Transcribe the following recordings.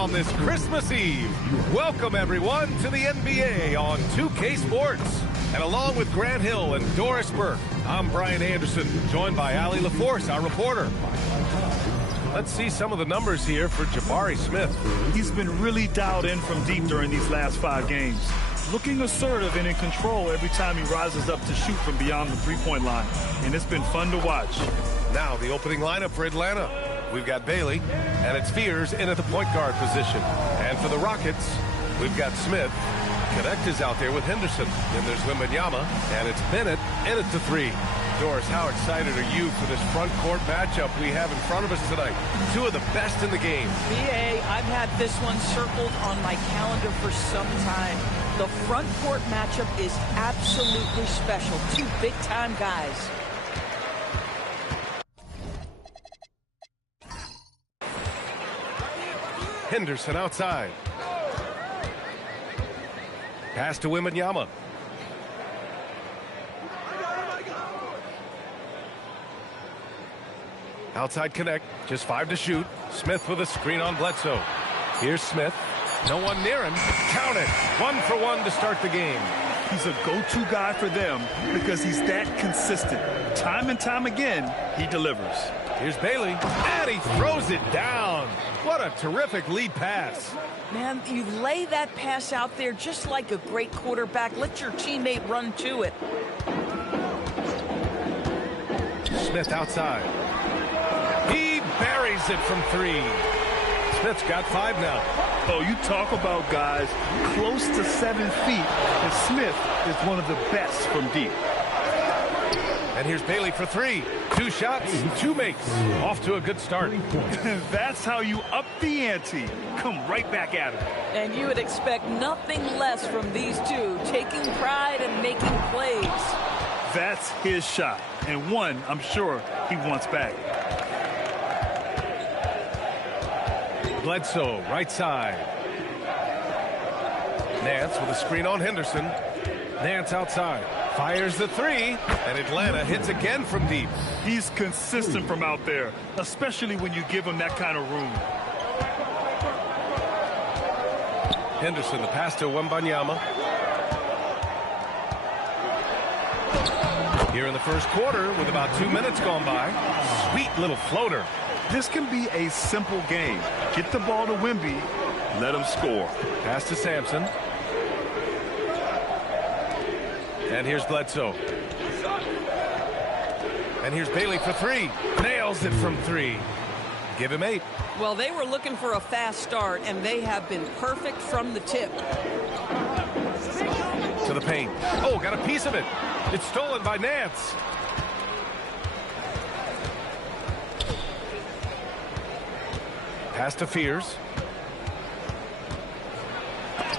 on this Christmas Eve. Welcome, everyone, to the NBA on 2K Sports. And along with Grant Hill and Doris Burke, I'm Brian Anderson, joined by Allie LaForce, our reporter. Let's see some of the numbers here for Jabari Smith. He's been really dialed in from deep during these last 5 games. Looking assertive and in control every time he rises up to shoot from beyond the three-point line. And it's been fun to watch. Now the opening lineup for Atlanta. We've got Bailey, and it's Fears in at the point guard position. And for the Rockets, we've got Smith. Connect is out there with Henderson. Then there's Wembanyama, and it's Bennett in at the 3. Doris, how excited are you for this front court matchup we have in front of us tonight? 2 of the best in the game. BA, I've had this one circled on my calendar for some time. The front court matchup is absolutely special. 2 big-time guys. Henderson outside. Pass to Wembanyama. Outside connect, just 5 to shoot. Smith with a screen on Bledsoe. Here's Smith. No one near him. Count it. 1 for 1 to start the game. He's a go-to guy for them because he's that consistent. Time and time again, he delivers. Here's Bailey, and he throws it down. What a terrific lead pass. Man, you lay that pass out there just like a great quarterback. Let your teammate run to it. Smith outside. He buries it from 3. Smith's got 5 now. Oh, you talk about guys close to 7 feet, and Smith is one of the best from deep. And here's Bailey for 3. 2 shots, 2 makes. Off to a good start. That's how you up the ante. Come right back at it. And you would expect nothing less from these 2, taking pride and making plays. That's his shot, and one I'm sure he wants back. Bledsoe, right side. Nance with a screen on Henderson. Nance outside. Fires the 3, and Atlanta hits again from deep. He's consistent from out there, especially when you give him that kind of room. Henderson, the pass to Wembanyama. Here in the first quarter, with about 2 minutes gone by. Sweet little floater. This can be a simple game. Get the ball to Wemby, let him score. Pass to Sampson. And here's Bledsoe. And here's Bailey for 3. Nails it from 3. Give him 8. Well, they were looking for a fast start, and they have been perfect from the tip. To the paint. Oh, got a piece of it. It's stolen by Nance. Pass to Fears.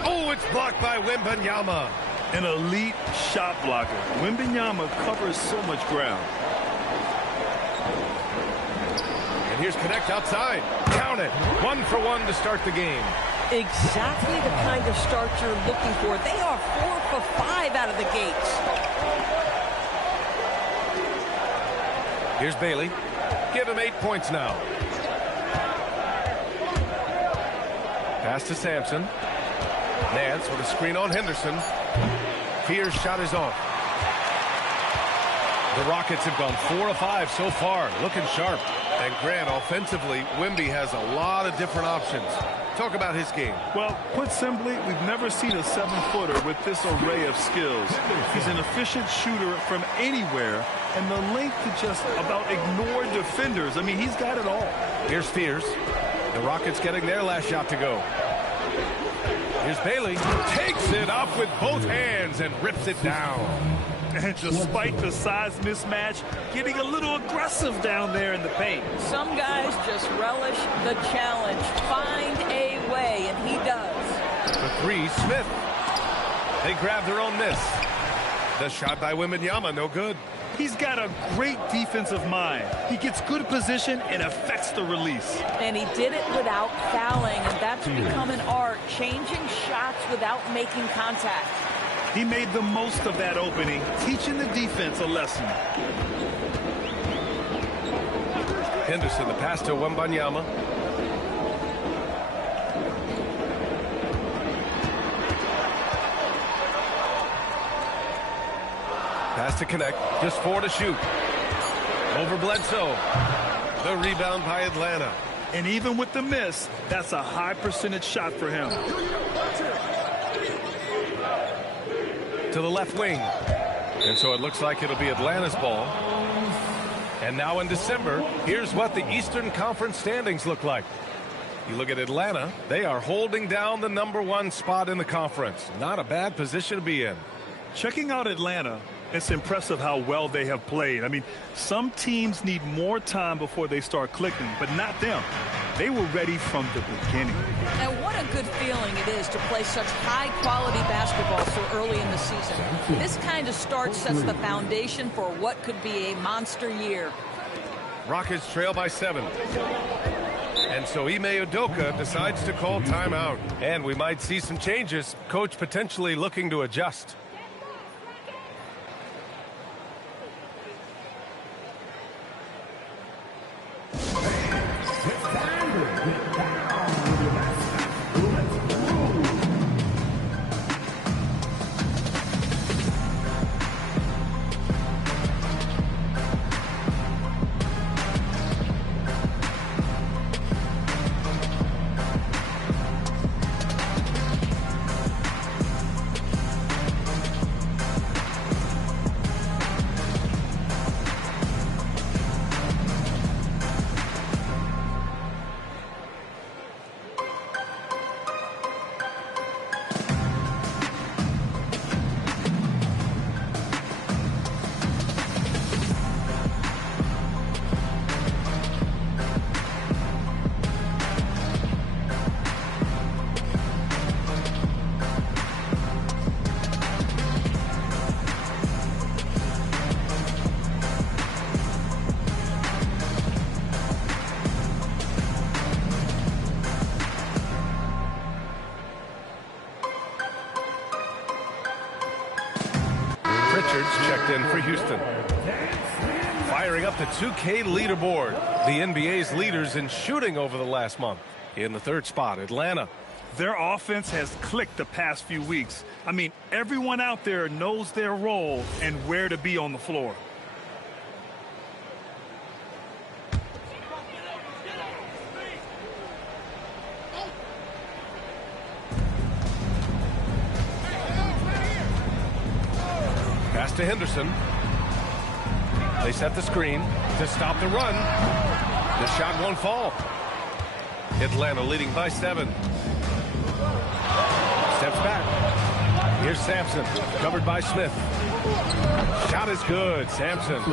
Oh, it's blocked by Wembanyama. An elite shot blocker. Wembanyama covers so much ground. And here's Connect outside. Count it. 1 for 1 to start the game. Exactly the kind of start you're looking for. They are 4 for 5 out of the gates. Here's Bailey. Give him 8 points now. Pass to Sampson. Nance with a screen on Henderson. Fears' shot is off. The Rockets have gone 4 of 5 so far, looking sharp. And Grant, offensively, Wemby has a lot of different options. Talk about his game. Well, put simply, we've never seen a 7-footer with this array of skills. He's an efficient shooter from anywhere, and the length to just about ignore defenders. I mean, he's got it all. Here's Fears. The Rockets getting their last shot to go. Here's Bailey. Takes it up with both hands and rips it down. And despite the size mismatch, getting a little aggressive down there in the paint. Some guys just relish the challenge. Find a way, and he does. The 3, Smith. They grab their own miss. The shot by Wembanyama, no good. He's got a great defensive mind. He gets good position and affects the release. And he did it without fouling, and that's become an art, changing shots without making contact. He made the most of that opening, teaching the defense a lesson. Henderson, the pass to Wembanyama. Has to connect. Just 4 to shoot. Over Bledsoe. The rebound by Atlanta. And even with the miss, that's a high percentage shot for him. To the left wing. And so it looks like it'll be Atlanta's ball. And now in December, here's what the Eastern Conference standings look like. You look at Atlanta, they are holding down the #1 spot in the conference. Not a bad position to be in. Checking out Atlanta, it's impressive how well they have played. I mean, some teams need more time before they start clicking, but not them. They were ready from the beginning. And what a good feeling it is to play such high-quality basketball so early in the season. This kind of start sets the foundation for what could be a monster year. Rockets trail by 7. And so Ime Udoka decides to call timeout. And we might see some changes. Coach potentially looking to adjust. Checked in for Houston. Firing up the 2K leaderboard. The NBA's leaders in shooting over the last month. In the 3rd spot, Atlanta. Their offense has clicked the past few weeks. I mean, everyone out there knows their role and where to be on the floor. Pass to Henderson. They set the screen to stop the run. The shot won't fall. Atlanta leading by 7. Steps back. Here's Sampson, covered by Smith. Shot is good, Sampson.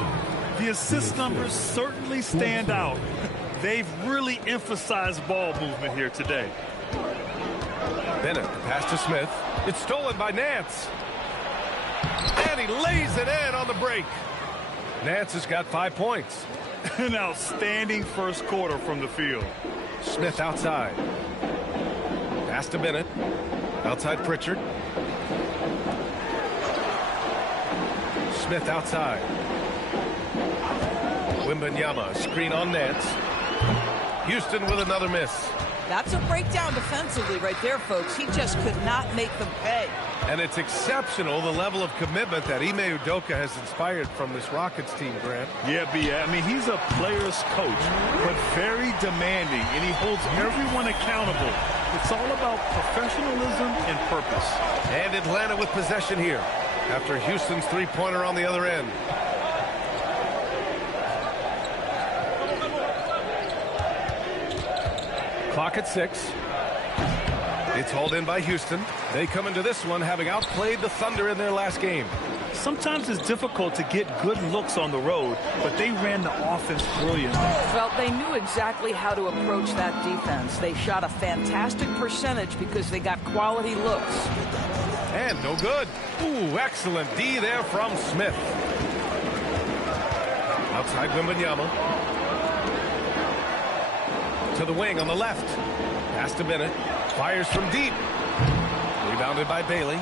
The assist numbers certainly stand out. They've really emphasized ball movement here today. Bennett, the pass to Smith. It's stolen by Nance. And he lays it in on the break. Nance has got 5 points. An outstanding first quarter from the field. Smith outside. Pass to Bennett. Outside Pritchard. Smith outside. Wembanyama, screen on Nance. Houston with another miss. That's a breakdown defensively right there, folks. He just could not make them pay. And it's exceptional, the level of commitment that Ime Udoka has inspired from this Rockets team, Grant. Yeah, B. I mean, he's a player's coach, but very demanding, and he holds everyone accountable. It's all about professionalism and purpose. And Atlanta with possession here after Houston's three-pointer on the other end. Clock at 6. It's hauled in by Houston. They come into this one having outplayed the Thunder in their last game. Sometimes it's difficult to get good looks on the road, but they ran the offense brilliantly. Well, they knew exactly how to approach that defense. They shot a fantastic percentage because they got quality looks. And no good. Ooh, excellent D there from Smith. Outside Wembanyama. To the wing on the left. Pass to Bennett. Fires from deep. Rebounded by Bailey.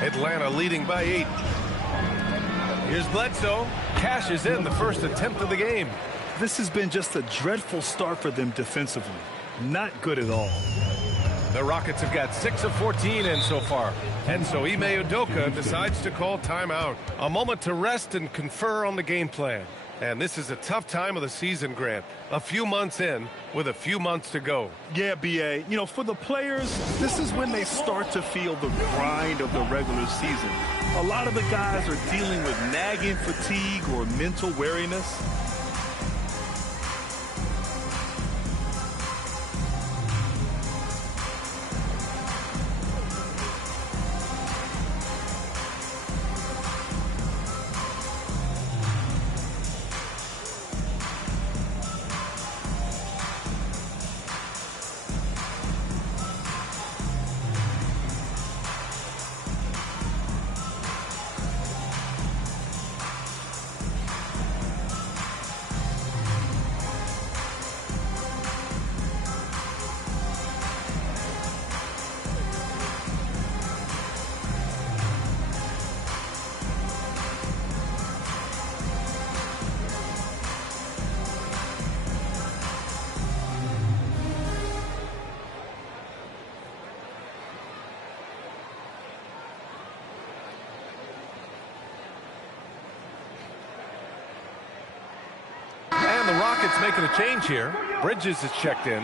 Atlanta leading by 8. Here's Bledsoe. Cashes in the first attempt of the game. This has been just a dreadful start for them defensively. Not good at all. The Rockets have got 6 of 14 in so far. And so Ime Udoka decides to call timeout. A moment to rest and confer on the game plan. And this is a tough time of the season, Grant. A few months in with a few months to go. Yeah, B.A. You know, for the players, this is when they start to feel the grind of the regular season. A lot of the guys are dealing with nagging fatigue or mental weariness. The Rockets making a change here. Bridges is checked in.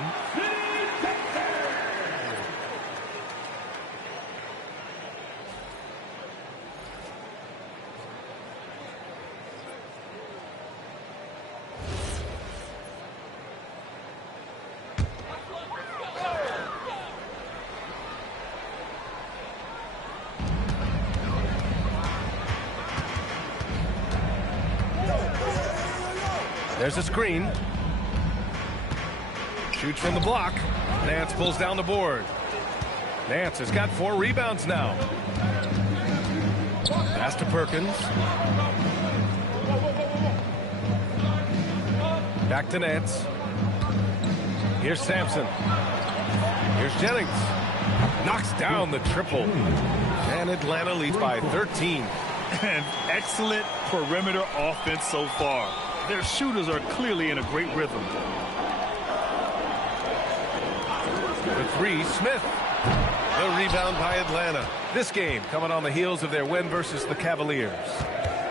There's a screen. Shoots from the block. Nance pulls down the board. Nance has got 4 rebounds now. Pass to Perkins. Back to Nance. Here's Sampson. Here's Jennings. Knocks down the triple. And Atlanta leads by 13. An excellent perimeter offense so far. Their shooters are clearly in a great rhythm. The 3, Smith. The rebound by Atlanta. This game coming on the heels of their win versus the Cavaliers.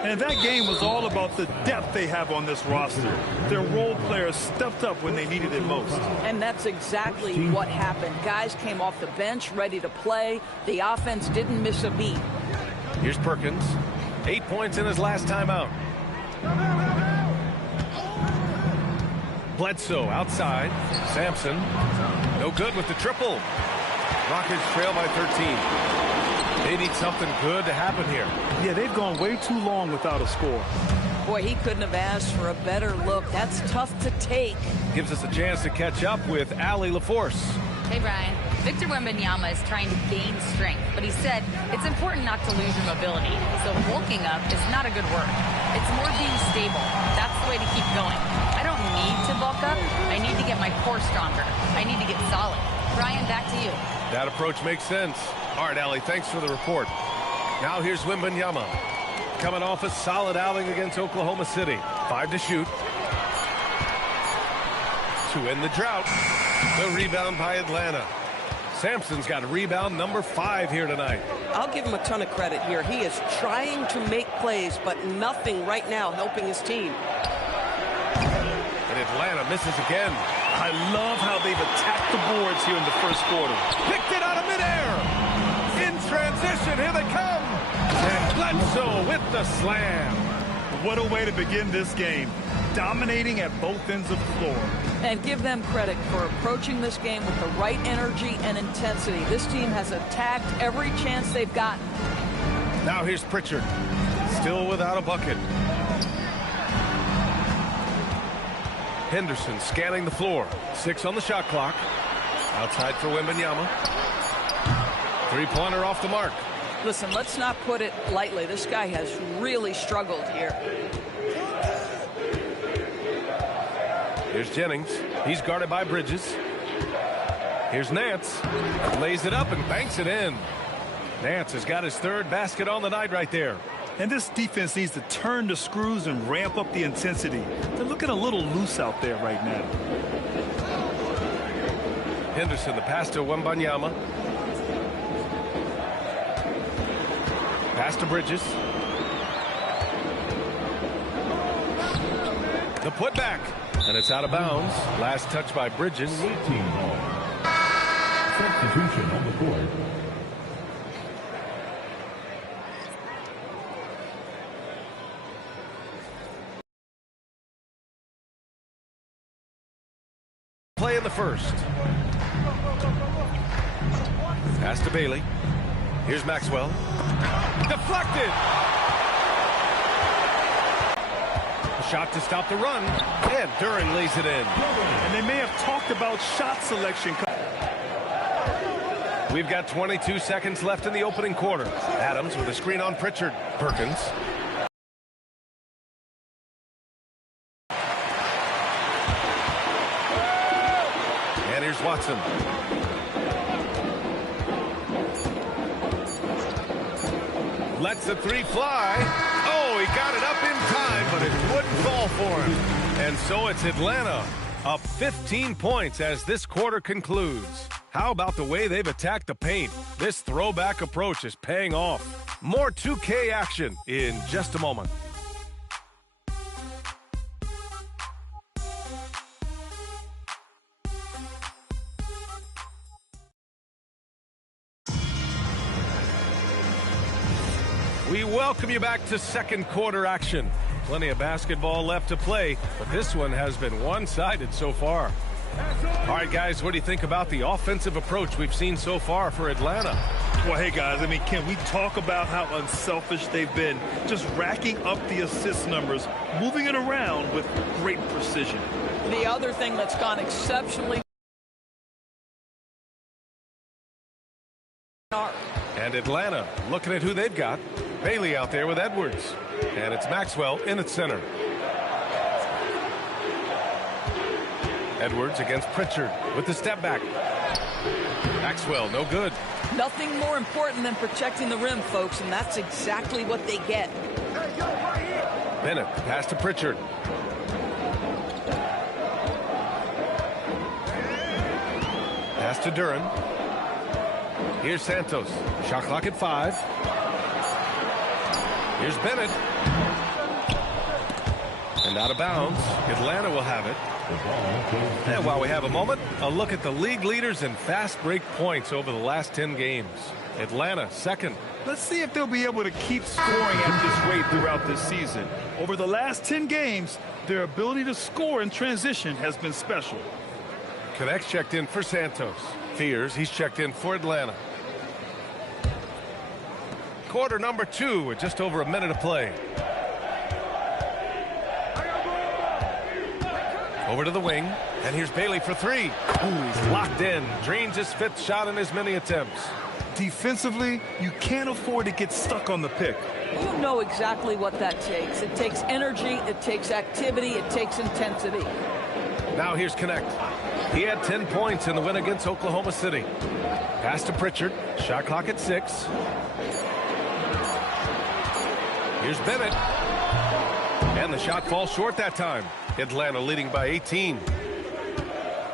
And that game was all about the depth they have on this roster. Their role players stepped up when they needed it most. And that's exactly what happened. Guys came off the bench ready to play. The offense didn't miss a beat. Here's Perkins. 8 points in his last time out. Bledsoe outside. Sampson. No good with the triple. Rockets trail by 13. They need something good to happen here. Yeah, they've gone way too long without a score. Boy, he couldn't have asked for a better look. That's tough to take. Gives us a chance to catch up with Allie LaForce. Hey, Brian. Victor Wembanyama is trying to gain strength, but he said it's important not to lose your mobility. So bulking up is not a good word. It's more being stable. That's the way to keep going. I don't need to bulk up. I need to get my core stronger. I need to get solid. Brian, back to you. That approach makes sense. All right, Allie, thanks for the report. Now here's Wembanyama. Coming off a solid outing against Oklahoma City. 5 to shoot. To end the drought. The rebound by Atlanta. Sampson's got rebound number 5 here tonight. I'll give him a ton of credit here. He is trying to make plays, but nothing right now helping his team. And Atlanta misses again. I love how they've attacked the boards here in the first quarter. Picked it out of midair. In transition, here they come. And Bledsoe with the slam. What a way to begin this game. Dominating at both ends of the floor. And give them credit for approaching this game with the right energy and intensity. This team has attacked every chance they've gotten. Now here's Pritchard. Still without a bucket. Henderson scanning the floor. 6 on the shot clock. Outside for Wembanyama. 3-pointer off the mark. Listen, let's not put it lightly. This guy has really struggled here. Here's Jennings. He's guarded by Bridges. Here's Nance. Lays it up and banks it in. Nance has got his 3rd basket on the night right there. And this defense needs to turn the screws and ramp up the intensity. They're looking a little loose out there right now. Henderson, the pass to Wembanyama. Pass to Bridges. The putback. And it's out of bounds. Last touch by Bridges. Substitution on the court. Play in the first. Pass to Bailey. Here's Maxwell. Deflected. A shot to stop the run. And Duren lays it in. And they may have talked about shot selection. We've got 22 seconds left in the opening quarter. Adams with a screen on Pritchard. Perkins. And here's Watson. Lets the three fly. Oh, he got it up in time, but it wouldn't fall for him. And so it's Atlanta up 15 points as this quarter concludes. How about the way they've attacked the paint? This throwback approach is paying off. More 2K action in just a moment. We welcome you back to second quarter action. Plenty of basketball left to play, but this one has been one-sided so far. All right, guys, what do you think about the offensive approach we've seen so far for Atlanta? Well, hey, guys, I mean, can we talk about how unselfish they've been? Just racking up the assist numbers, moving it around with great precision. The other thing that's gone exceptionally And Atlanta looking at who they've got. Bailey out there with Edwards. And it's Maxwell in at center. Edwards against Pritchard with the step back. Maxwell, no good. Nothing more important than protecting the rim, folks, and that's exactly what they get. Bennett, pass to Pritchard. Pass to Duren. Here's Santos. Shot clock at 5. Here's Bennett. And out of bounds. Atlanta will have it. And while we have a moment, a look at the league leaders in fast break points over the last 10 games. Atlanta second. Let's see if they'll be able to keep scoring at this rate throughout this season. Over the last 10 games, their ability to score in transition has been special. Connects checked in for Santos. Fears, he's checked in for Atlanta. Quarter number 2 with just over a minute to play. Over to the wing, and here's Bailey for 3. Ooh, he's locked in. Drains his 5th shot in as many attempts. Defensively, you can't afford to get stuck on the pick. You know exactly what that takes. It takes energy, it takes activity, it takes intensity. Now here's Connect. He had 10 points in the win against Oklahoma City. Pass to Pritchard. Shot clock at 6. Here's Bennett. And the shot falls short that time. Atlanta leading by 18.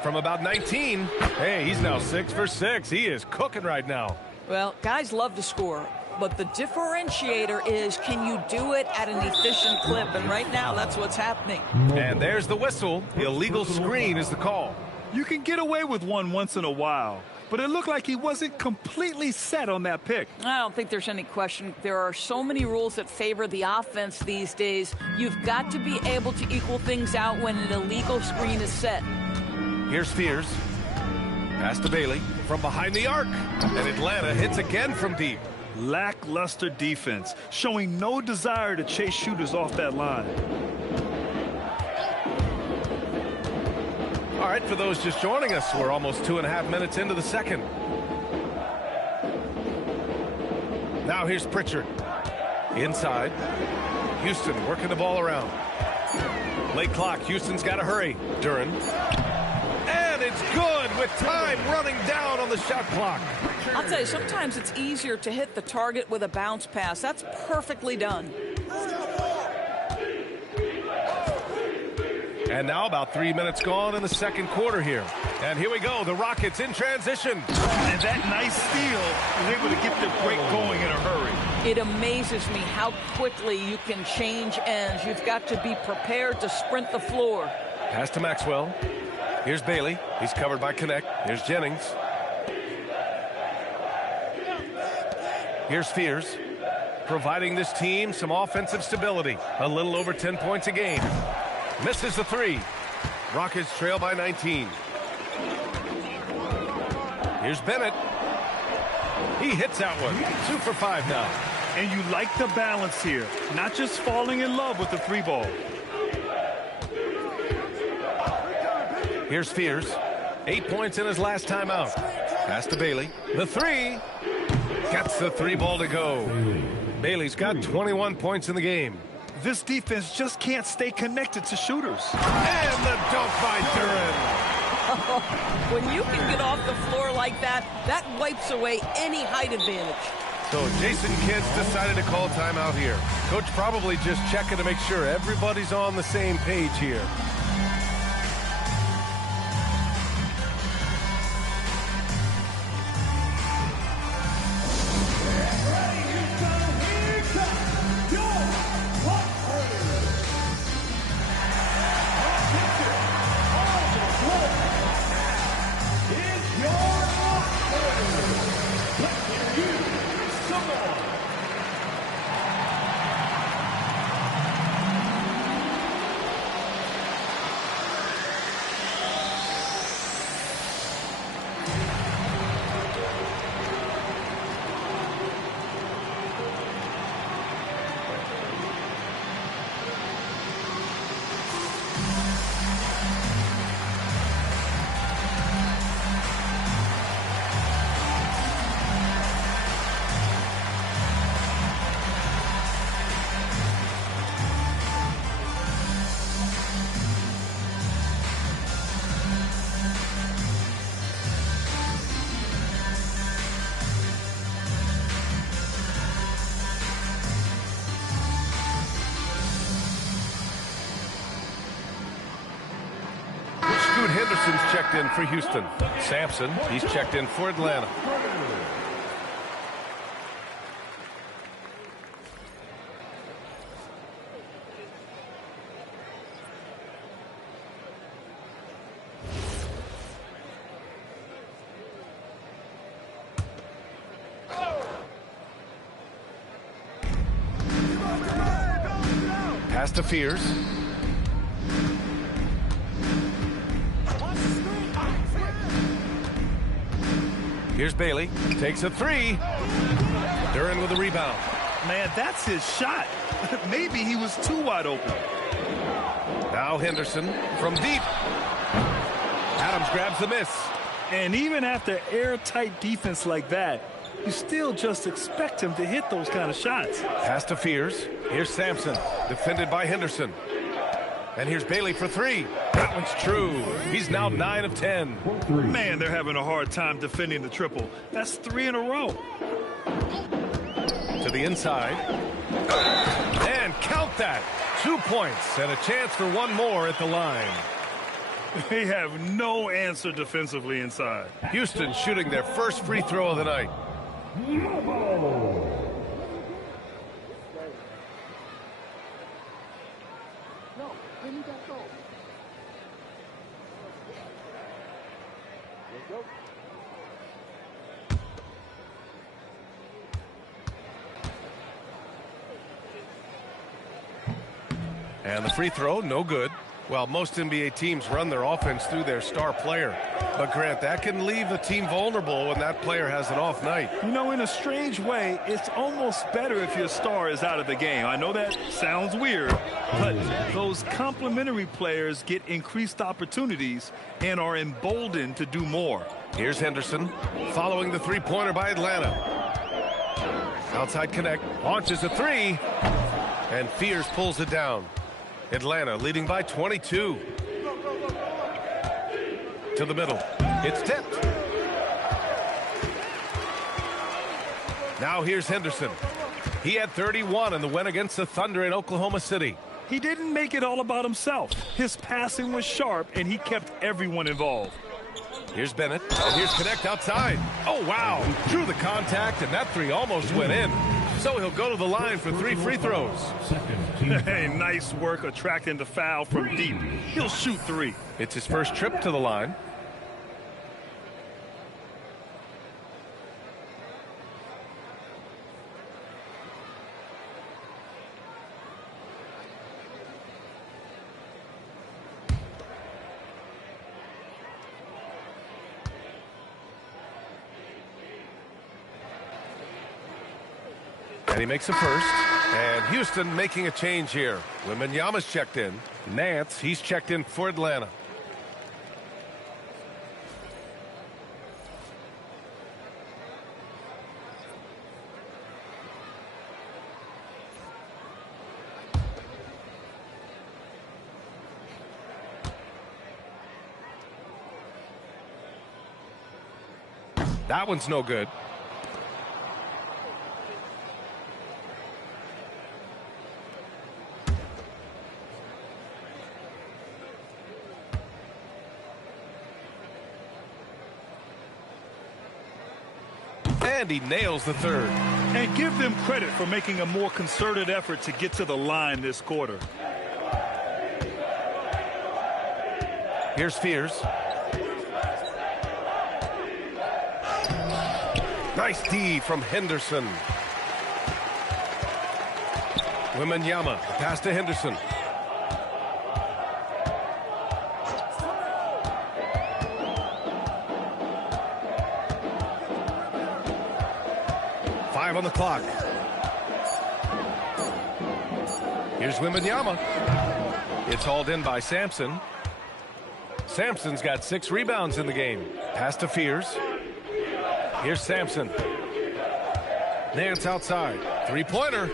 From about 19. Hey, he's now 6 for 6. He is cooking right now. Well, guys love to score, but the differentiator is, can you do it at an efficient clip? And right now, that's what's happening. And there's the whistle. Illegal screen is the call. You can get away with one once in a while, but it looked like he wasn't completely set on that pick. I don't think there's any question. There are so many rules that favor the offense these days. You've got to be able to equal things out when an illegal screen is set. Here's Fears. Pass to Bailey from behind the arc. And Atlanta hits again from deep. Lackluster defense, showing no desire to chase shooters off that line. All right, for those just joining us, we're almost 2.5 minutes into the second. Now here's Pritchard. Inside. Houston working the ball around. Late clock. Houston's got to hurry. Duren. And it's good with time running down on the shot clock. I'll tell you, sometimes it's easier to hit the target with a bounce pass. That's perfectly done. And now about 3 minutes gone in the second quarter here. And here we go, the Rockets in transition. And that nice steal was able to get the break going in a hurry. It amazes me how quickly you can change ends. You've got to be prepared to sprint the floor. Pass to Maxwell. Here's Bailey. He's covered by Connect. Here's Jennings. Here's Fears, providing this team some offensive stability. A little over 10 points a game. Misses the three. Rockets trail by 19. Here's Bennett. He hits that one. 2 for 5 now. And you like the balance here. Not just falling in love with the three ball. Here's Fears. 8 points in his last time out. Pass to Bailey. The three. Gets the three ball to go. Bailey's got 21 points in the game. This defense just can't stay connected to shooters. And the dunk by Duren. When you can get off the floor like that, that wipes away any height advantage. So Jason Kidd's decided to call timeout here. Coach probably just checking to make sure everybody's on the same page here. Henderson's checked in for Houston. Sampson, he's checked in for Atlanta. Pass to Fears. Here's Bailey. Takes a three. Duren with the rebound. Man, that's his shot. Maybe he was too wide open. Now Henderson from deep. Adams grabs the miss. And even after airtight defense like that, you still just expect him to hit those kind of shots. Pass to Fears. Here's Sampson, defended by Henderson. And here's Bailey for three. That one's true. He's now 9 of 10. Man, they're having a hard time defending the triple. That's 3 in a row. To the inside. And count that. 2 points and a chance for one more at the line. They have no answer defensively inside. Houston shooting their first free throw of the night. And the free throw, no good. Well, most NBA teams run their offense through their star player. But, Grant, that can leave the team vulnerable when that player has an off night. You know, in a strange way, it's almost better if your star is out of the game. I know that sounds weird, but those complementary players get increased opportunities and are emboldened to do more. Here's Henderson following the three-pointer by Atlanta. Outside Connect, launches a three, and Fears pulls it down. Atlanta leading by 22. To the middle. It's tipped. Now here's Henderson. He had 31 in the win against the Thunder in Oklahoma City. He didn't make it all about himself. His passing was sharp, and he kept everyone involved. Here's Bennett, and here's Connect outside. Oh, wow. Drew the contact, and that three almost went in. So he'll go to the line for 3 free throws. Hey, nice work attracting the foul from deep. He'll shoot 3. It's his first trip to the line. And he makes a first. And Houston making a change here. Wembanyama's checked in. Nance, he's checked in for Atlanta. That one's no good. And he nails the third. And give them credit for making a more concerted effort to get to the line this quarter. Here's Fears. Nice D from Henderson. Wembanyama, pass to Henderson. On the clock. Here's Wembanyama. It's hauled in by Sampson. Sampson's got 6 rebounds in the game. Pass to Fears. Here's Sampson. Nance outside. 3-pointer.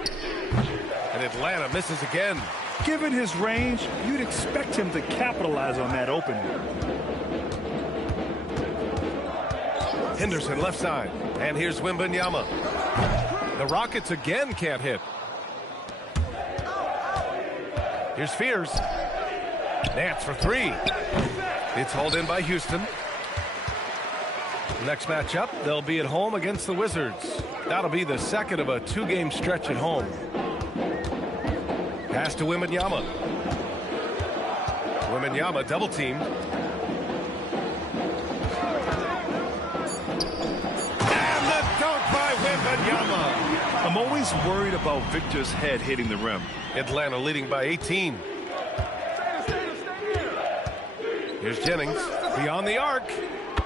And Atlanta misses again. Given his range, you'd expect him to capitalize on that opening. Henderson left side. And here's Wembanyama. The Rockets again can't hit. Here's Fears. Nance for 3. It's hauled in by Houston. Next matchup, they'll be at home against the Wizards. That'll be the second of a 2-game stretch at home. Pass to Wembanyama. Wembanyama double teamed. I'm always worried about Victor's head hitting the rim. Atlanta leading by 18. Here's Jennings. Beyond the arc.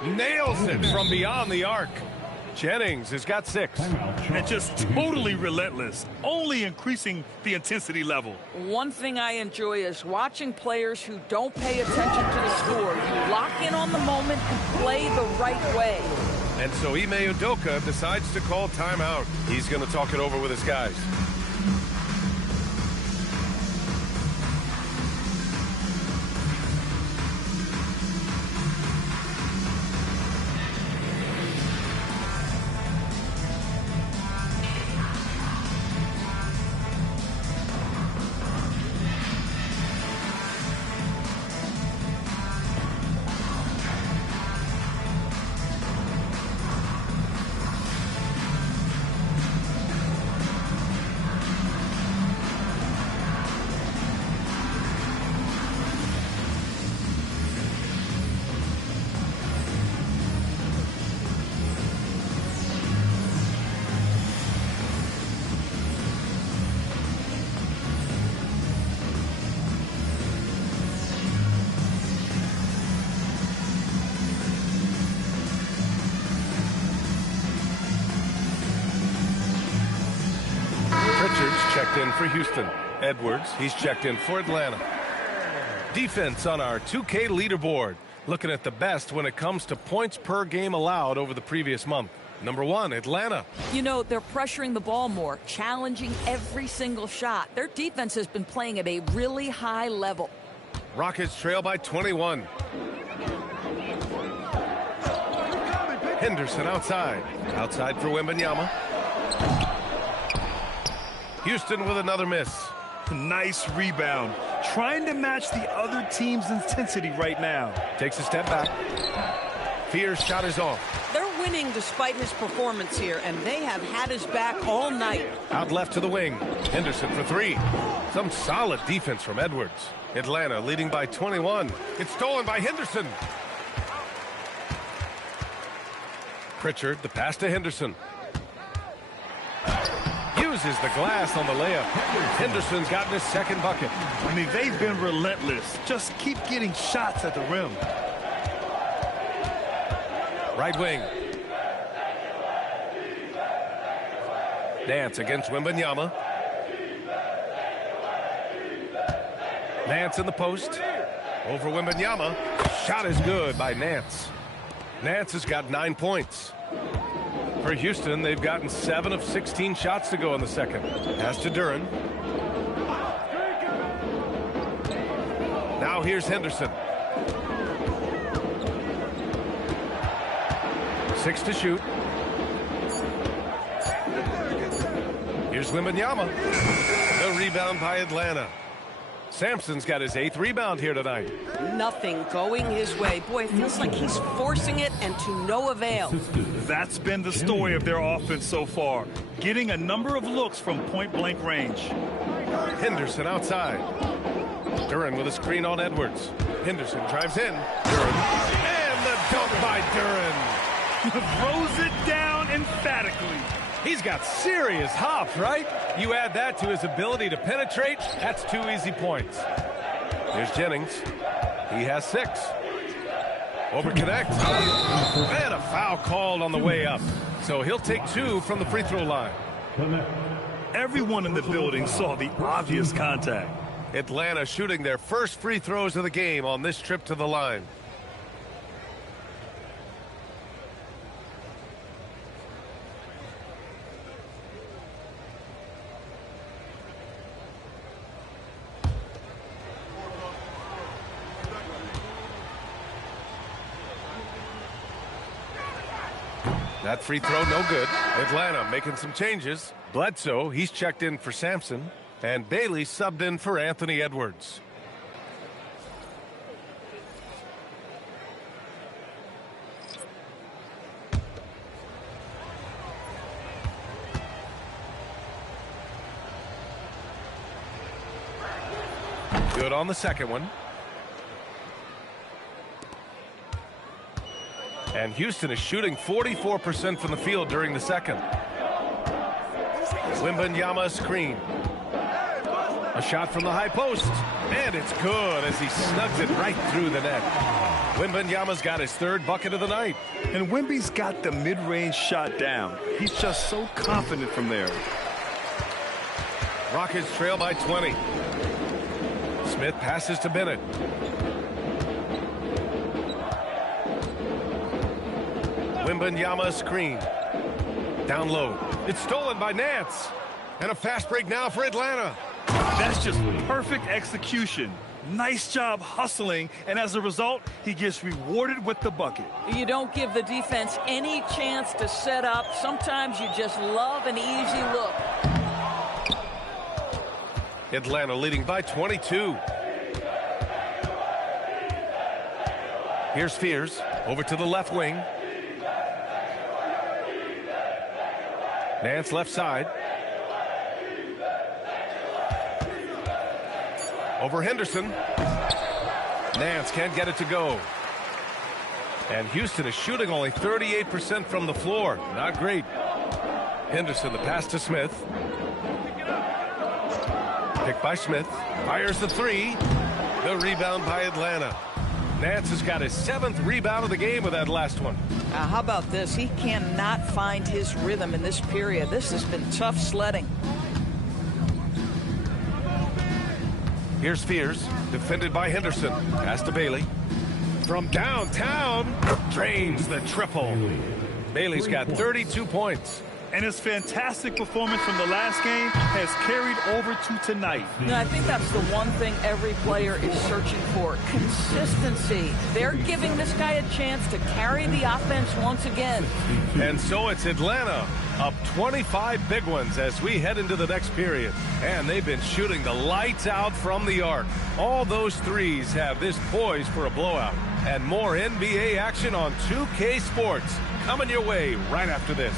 Nails it from beyond the arc. Jennings has got 6. And just totally relentless. Only increasing the intensity level. One thing I enjoy is watching players who don't pay attention to the score. You lock in on the moment and play the right way. And so Ime Udoka decides to call timeout. He's going to talk it over with his guys. Checked in for Houston. Edwards, he's checked in for Atlanta. Defense on our 2K leaderboard. Looking at the best when it comes to points per game allowed over the previous month. Number 1, Atlanta. You know, they're pressuring the ball more, challenging every single shot. Their defense has been playing at a really high level. Rockets trail by 21. Henderson outside. Outside for Wembanyama. Houston with another miss. Nice rebound. Trying to match the other team's intensity right now. Takes a step back. Fears shot is off. They're winning despite his performance here, and they have had his back all night. Out left to the wing. Henderson for three. Some solid defense from Edwards. Atlanta leading by 21. It's stolen by Henderson. Pritchard, the pass to Henderson. Uses the glass on the layup. Henderson's gotten his second bucket. I mean, they've been relentless. Just keep getting shots at the rim. Right wing. Nance against Wembanyama. Nance in the post. Over Wembanyama. Shot is good by Nance. Nance has got 9 points. For Houston, they've gotten 7 of 16 shots to go in the second. Pass to Duren. Now here's Henderson. 6 to shoot. Here's Wembanyama. The rebound by Atlanta. Sampson's got his 8th rebound here tonight. Nothing going his way. Boy, it feels like he's forcing it and to no avail. That's been the story of their offense so far. Getting a number of looks from point-blank range. Henderson outside. Duren with a screen on Edwards. Henderson drives in. Duren. And the dunk by Duren. Throws it down emphatically. He's got serious hops, right? You add that to his ability to penetrate, that's 2 easy points. Here's Jennings. He has 6. Over connect. And a foul called on the way up. So he'll take 2 from the free throw line. Everyone in the building saw the obvious contact. Atlanta shooting their first free throws of the game on this trip to the line. That free throw, no good. Atlanta making some changes. Bledsoe, he's checked in for Sampson. And Bailey subbed in for Anthony Edwards. Good on the second one. And Houston is shooting 44% from the field during the second. Wembanyama screen. A shot from the high post. And it's good as he snugs it right through the net. Wembanyama's got his 3rd bucket of the night. And Wemby's got the mid-range shot down. He's just so confident from there. Rockets trail by 20. Smith passes to Bennett. Wembanyama screen. Down low. It's stolen by Nance. And a fast break now for Atlanta. That's just perfect execution. Nice job hustling, and as a result, he gets rewarded with the bucket. You don't give the defense any chance to set up. Sometimes you just love an easy look. Atlanta leading by 22. Here's Fears. Over to the left wing. Nance left side. Over Henderson. Nance can't get it to go. And Houston is shooting only 38% from the floor. Not great. Henderson, the pass to Smith. Picked by Smith. Fires the 3. The rebound by Atlanta. Nance has got his 7th rebound of the game with that last one. How about this? He cannot find his rhythm in this period. This has been tough sledding. Here's Fears, defended by Henderson. Pass to Bailey. From downtown, drains the triple. Bailey's got 32 points. And his fantastic performance from the last game has carried over to tonight. I think that's the one thing every player is searching for. Consistency. They're giving this guy a chance to carry the offense once again. And so it's Atlanta up 25 big ones as we head into the next period. And they've been shooting the lights out from the arc. All those threes have this poised for a blowout. and more NBA action on 2K Sports. Coming your way right after this.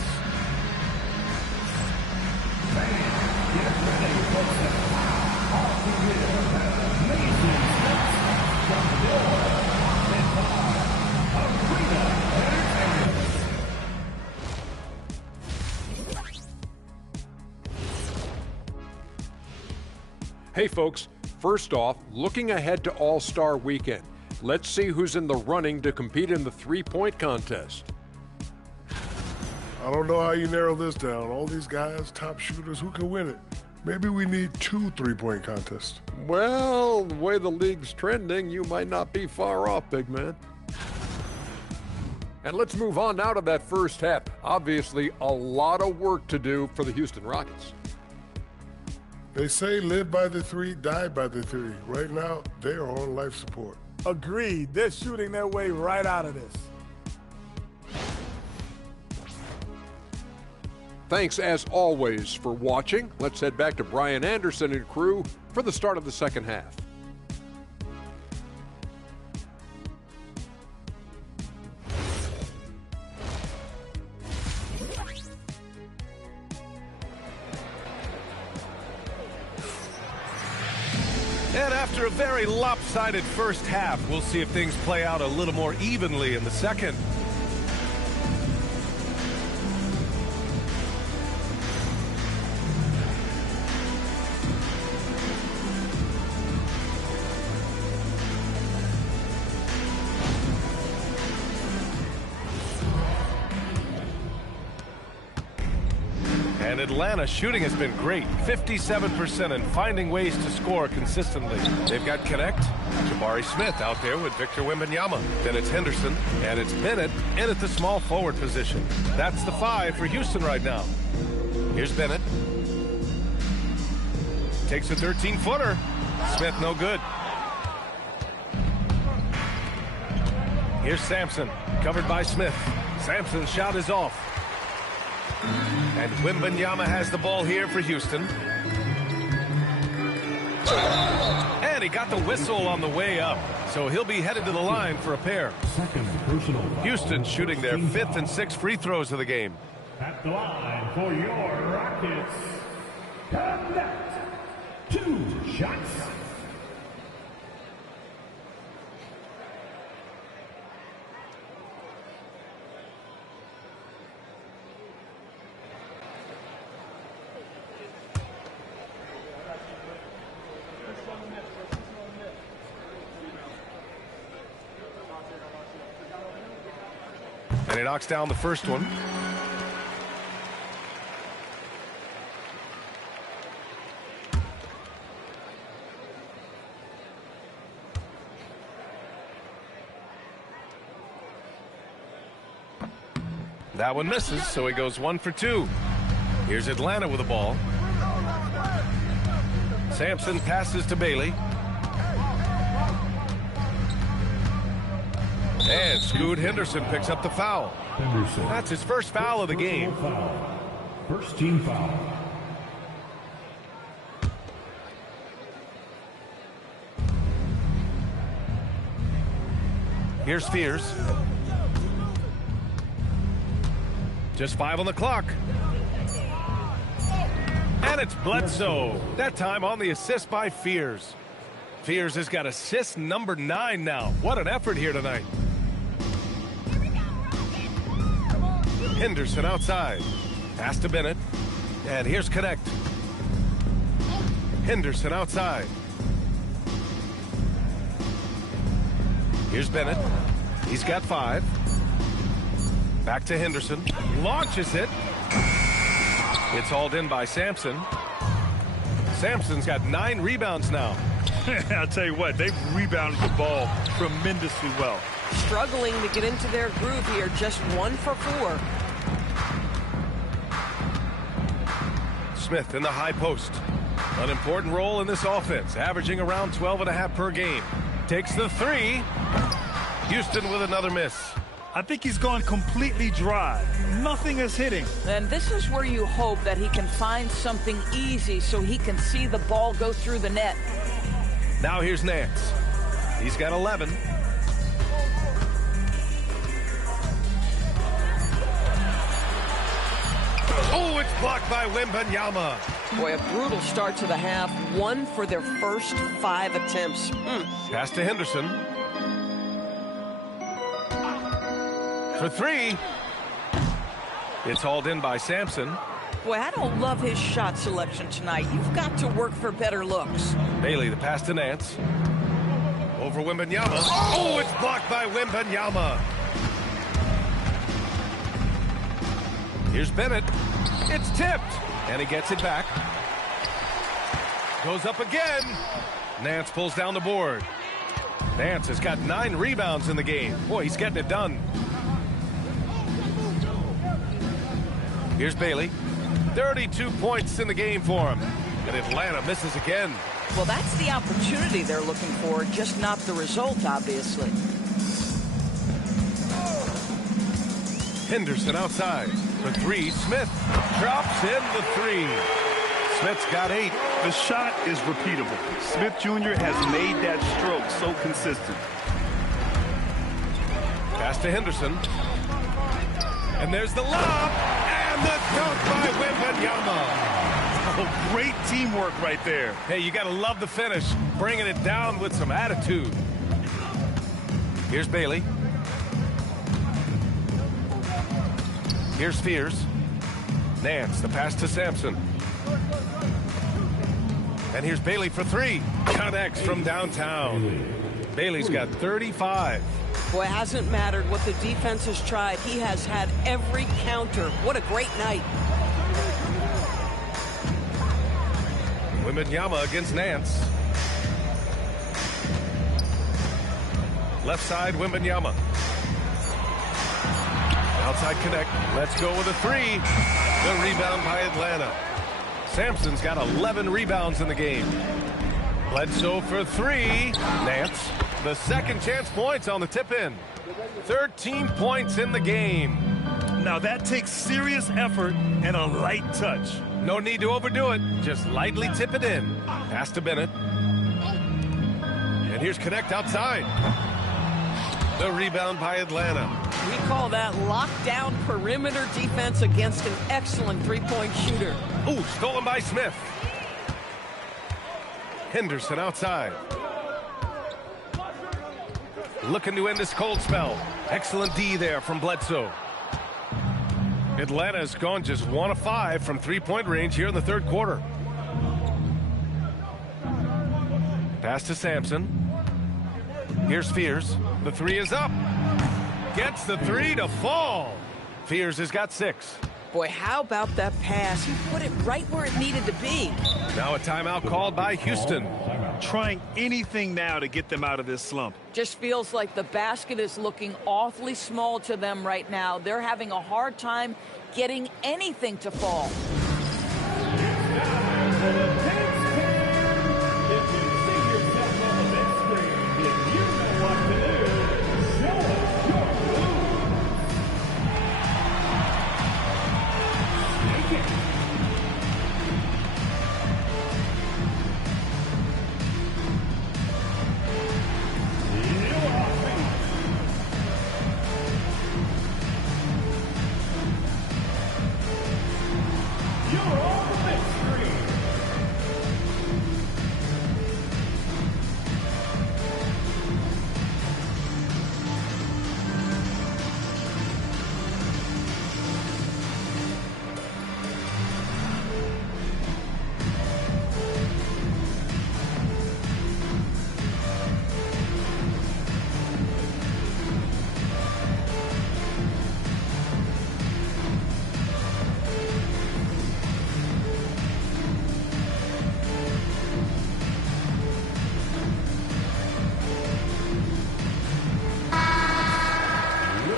Hey folks, first off, looking ahead to All-Star Weekend. Let's see who's in the running to compete in the three-point contest. I don't know how you narrow this down. All these guys, top shooters, who can win it? Maybe we need 2 three-point contests. Well, the way the league's trending, you might not be far off, big man. And let's move on now to that first half. Obviously, a lot of work to do for the Houston Rockets. They say live by the 3, die by the 3. Right now, they are on life support. Agreed. They're shooting their way right out of this. Thanks, as always, for watching. Let's head back to Brian Anderson and crew for the start of the second half. And after a very lopsided first half, we'll see if things play out a little more evenly in the second. And Atlanta shooting has been great, 57%, and finding ways to score consistently. They've got Connect, Jabari Smith out there with Victor Wembanyama. Then it's Henderson, and it's Bennett in at the small forward position. That's the 5 for Houston right now. Here's Bennett. Takes a 13-footer. Smith no good. Here's Sampson, covered by Smith. Sampson's shot is off. And Wembanyama has the ball here for Houston. And he got the whistle on the way up, so he'll be headed to the line for a pair. Houston shooting their 5th and 6th free throws of the game. At the line for your Rockets, Connect. 2 shots. And he knocks down the first one. That one misses, so he goes 1 for 2. Here's Atlanta with the ball. Sampson passes to Bailey. And Scoot Henderson picks up the foul. Henderson. That's his first foul of the game. First team foul. Here's Fears. Just 5 on the clock. And it's Bledsoe. That time on the assist by Fears. Fears has got assist number 9 now. What an effort here tonight. Henderson outside. Pass to Bennett. And here's Connect. Henderson outside. Here's Bennett. He's got 5. Back to Henderson. Launches it. It's hauled in by Sampson. Sampson's got 9 rebounds now. I'll tell you what, they've rebounded the ball tremendously well. Struggling to get into their groove here, just 1 for 4. Smith in the high post. An important role in this offense, averaging around 12.5 per game. Takes the 3. Houston with another miss. I think he's gone completely dry. Nothing is hitting. And this is where you hope that he can find something easy so he can see the ball go through the net. Now here's Nance. He's got 11. Oh, it's blocked by Wembanyama. Boy, a brutal start to the half. 1 for their first 5 attempts. Pass to Henderson. For 3. It's hauled in by Sampson. Boy, I don't love his shot selection tonight. You've got to work for better looks. Bailey, the pass to Nance. Over Wembanyama. Oh, it's blocked by Wembanyama. Here's Bennett. It's tipped. And he gets it back. Goes up again. Nance pulls down the board. Nance has got 9 rebounds in the game. Boy, he's getting it done. Here's Bailey. 32 points in the game for him. And Atlanta misses again. Well, that's the opportunity they're looking for, just not the result, obviously. Henderson outside. For 3, Smith drops in the 3. Smith's got 8. The shot is repeatable. Smith Jr. has made that stroke so consistent. Pass to Henderson. And there's the lob. And the dunk by Wembanyama. Oh, great teamwork right there. Hey, you got to love the finish. Bringing it down with some attitude. Here's Bailey. Here's Fears. Nance, the pass to Sampson. And here's Bailey for 3. Connects from downtown. Bailey's got 35. Boy, it hasn't mattered what the defense has tried. He has had every counter. What a great night. Wembanyama against Nance. Left side, Wembanyama. Outside connect. Let's go with a 3. The rebound by Atlanta. Sampson's got 11 rebounds in the game. Bledsoe for 3. Nance. The second chance points on the tip-in. 13 points in the game. Now that takes serious effort and a light touch. No need to overdo it. Just lightly tip it in. Pass to Bennett. And here's Connect outside. The rebound by Atlanta. We call that lockdown perimeter defense against an excellent three-point shooter. Ooh, stolen by Smith. Henderson outside. Looking to end this cold spell. Excellent D there from Bledsoe. Atlanta's gone just 1 of 5 from three-point range here in the third quarter. Pass to Sampson. Here's Fears. The 3 is up. Gets the 3 to fall. Fears has got 6. Boy, how about that pass? He put it right where it needed to be. Now a timeout called by Houston. Trying anything now to get them out of this slump. Just feels like the basket is looking awfully small to them right now. They're having a hard time getting anything to fall.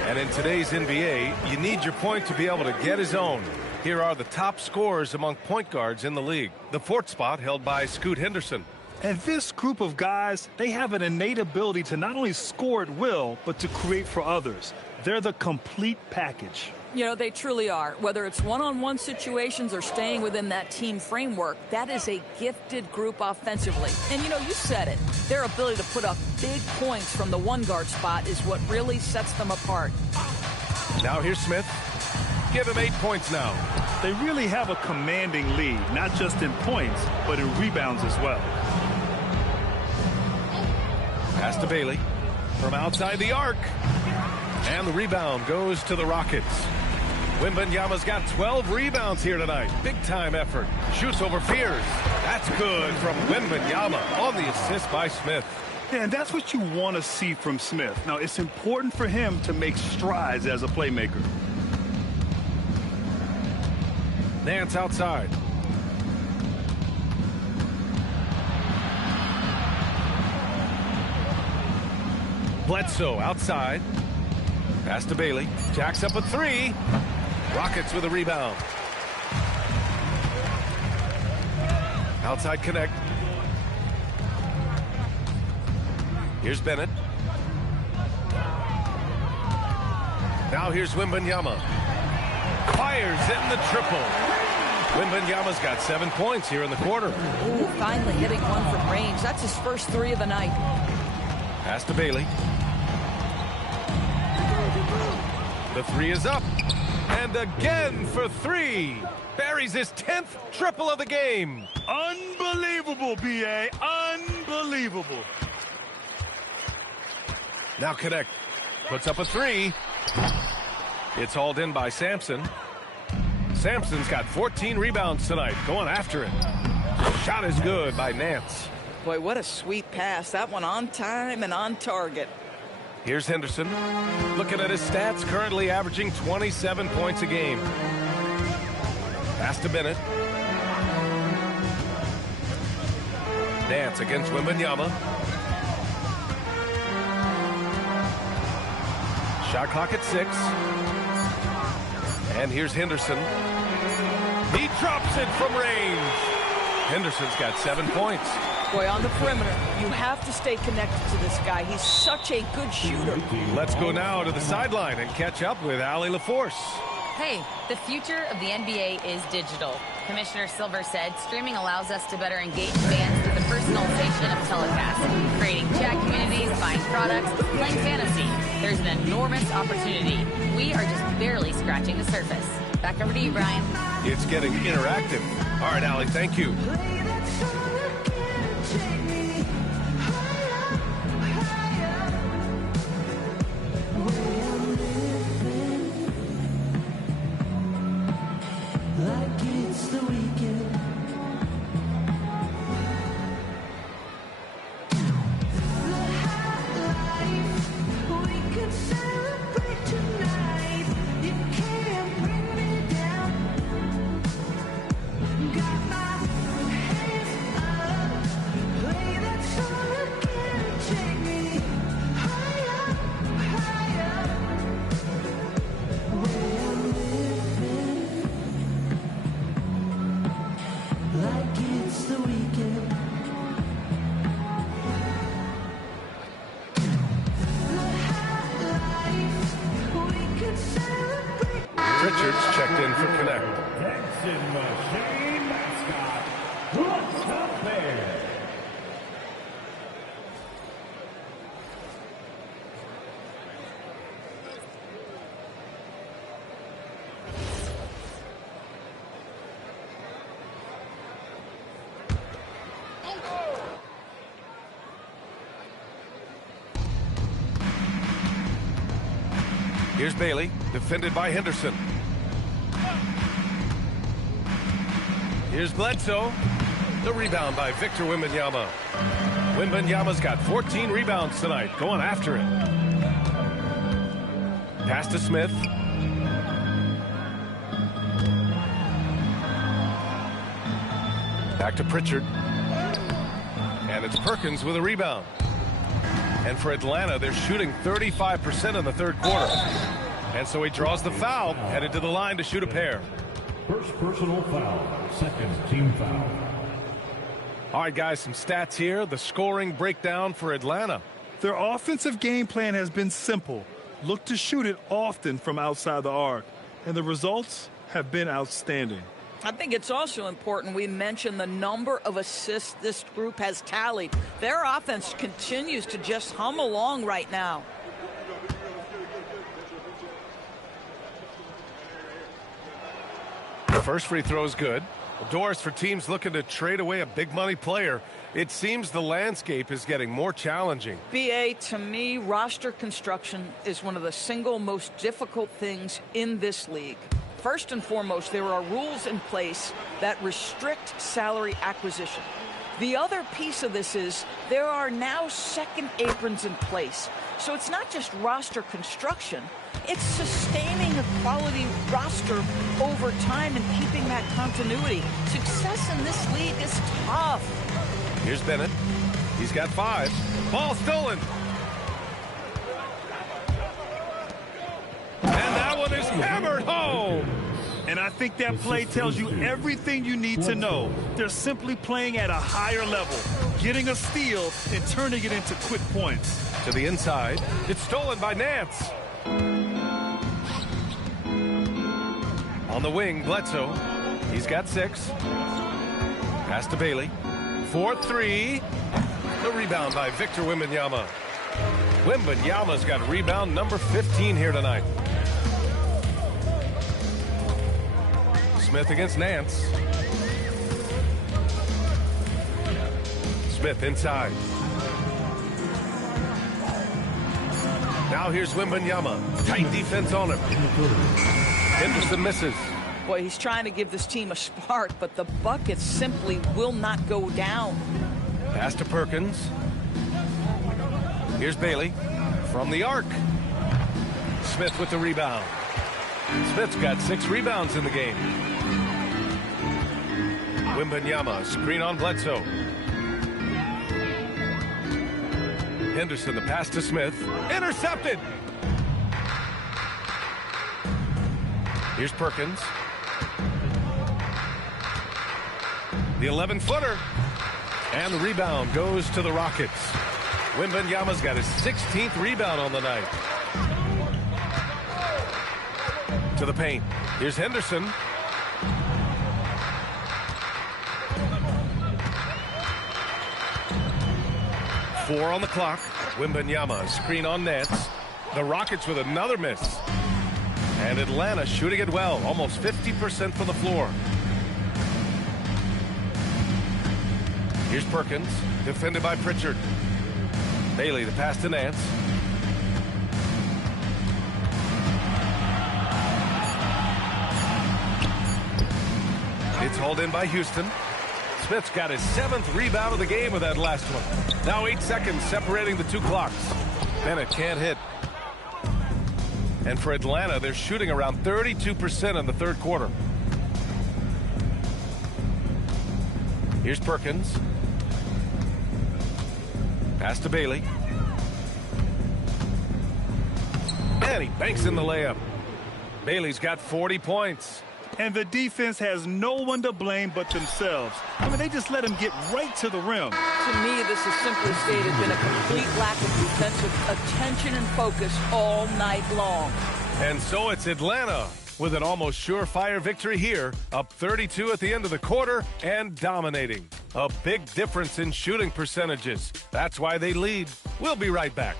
And in today's NBA, you need your point to be able to get his own. Here are the top scorers among point guards in the league. The 4th spot held by Scoot Henderson. And this group of guys, they have an innate ability to not only score at will, but to create for others. They're the complete package. You know, they truly are. Whether it's one-on-one situations or staying within that team framework, that is a gifted group offensively. And, you know, you said it. Their ability to put up big points from the one guard spot is what really sets them apart. Now here's Smith. give him 8 points now. They really have a commanding lead, not just in points, but in rebounds as well. Pass to Bailey from outside the arc. And the rebound goes to the Rockets. Wembanyama's got 12 rebounds here tonight. Big-time effort. Shoots over Fears. That's good from Wembanyama on the assist by Smith. Yeah, and that's what you want to see from Smith. Now, it's important for him to make strides as a playmaker. Nance outside. Bledsoe outside. Pass to Bailey. Jacks up a 3. Rockets with a rebound. Outside connect. Here's Bennett. Now here's Wembanyama. Fires in the triple. Wembanyama's got 7 points here in the quarter. Ooh, finally hitting one from range. That's his first 3 of the night. Pass to Bailey. The 3 is up. And again for 3. Buries his 10th triple of the game. Unbelievable, B.A. Unbelievable. Now connect. Puts up a 3. It's hauled in by Sampson. Sampson's got 14 rebounds tonight. Going after it. Shot is good by Nance. Boy, what a sweet pass. That one on time and on target. Here's Henderson. Looking at his stats, currently averaging 27 points a game. Pass to Bennett. Nance against Wembanyama. Shot clock at 6. And here's Henderson. He drops it from range. Henderson's got 7 points. Boy, on the perimeter, you have to stay connected to this guy. He's such a good shooter. Let's go now to the sideline and catch up with Allie LaForce. Hey, the future of the NBA is digital. Commissioner Silver said streaming allows us to better engage fans through the personalization of telecasts, creating chat communities, buying products, playing fantasy. There's an enormous opportunity. We are just barely scratching the surface. Back over to you, Brian. It's getting interactive. All right, Allie, thank you. Richards checked in for connect. Dancing Machine mascot, what's up there? Here's Bailey, defended by Henderson. Here's Bledsoe. The rebound by Victor Wembanyama. Wembanyama's got 14 rebounds tonight, going after it. Pass to Smith. Back to Pritchard. And it's Perkins with a rebound. And for Atlanta, they're shooting 35% in the third quarter. And so he draws the foul, headed to the line to shoot a pair. First personal foul, second team foul. All right, guys, some stats here. The scoring breakdown for Atlanta. Their offensive game plan has been simple. Look to shoot it often from outside the arc. And the results have been outstanding. I think it's also important we mention the number of assists this group has tallied. Their offense continues to just hum along right now. First free throw is good. Doris, for teams looking to trade away a big money player, it seems the landscape is getting more challenging. BA, to me, roster construction is one of the single most difficult things in this league. First and foremost, there are rules in place that restrict salary acquisition. The other piece of this is there are now second aprons in place. So it's not just roster construction, it's sustaining a quality roster over time and keeping that continuity. Success in this league is tough. Here's Bennett. He's got 5. Ball stolen. And that one is hammered home. And I think that play tells you everything you need to know. They're simply playing at a higher level, getting a steal and turning it into quick points. To the inside. It's stolen by Nance. On the wing, Bledsoe. He's got 6. Pass to Bailey. 4-3. The rebound by Victor Wembanyama. Wembanyama's got rebound number 15 here tonight. Smith against Nance. Smith inside. Now here's Wembanyama. Tight defense on him. Henderson misses. Boy, he's trying to give this team a spark, but the buckets simply will not go down. Pass to Perkins. Here's Bailey from the arc. Smith with the rebound. Smith's got 6 rebounds in the game. Wembanyama, screen on Bledsoe. Henderson, the pass to Smith. Intercepted! Here's Perkins. The 11-footer. And the rebound goes to the Rockets. Wembanyama's got his 16th rebound on the night. To the paint. Here's Henderson. Four on the clock. Wembanyama, screen on Nance. The Rockets with another miss. And Atlanta shooting it well, almost 50% from the floor. Here's Perkins, defended by Pritchard. Bailey, the pass to Nance. It's hauled in by Houston. Smith's got his 7th rebound of the game with that last one. Now 8 seconds separating the 2 clocks. Bennett can't hit. And for Atlanta, they're shooting around 32% in the 3rd quarter. Here's Perkins. Pass to Bailey. And he banks in the layup. Bailey's got 40 points. And the defense has no one to blame but themselves. I mean, they just let him get right to the rim. To me, this has simply stated been a complete lack of defensive attention and focus all night long. And so it's Atlanta with an almost surefire victory here, up 32 at the end of the quarter and dominating. A big difference in shooting percentages. That's why they lead. We'll be right back.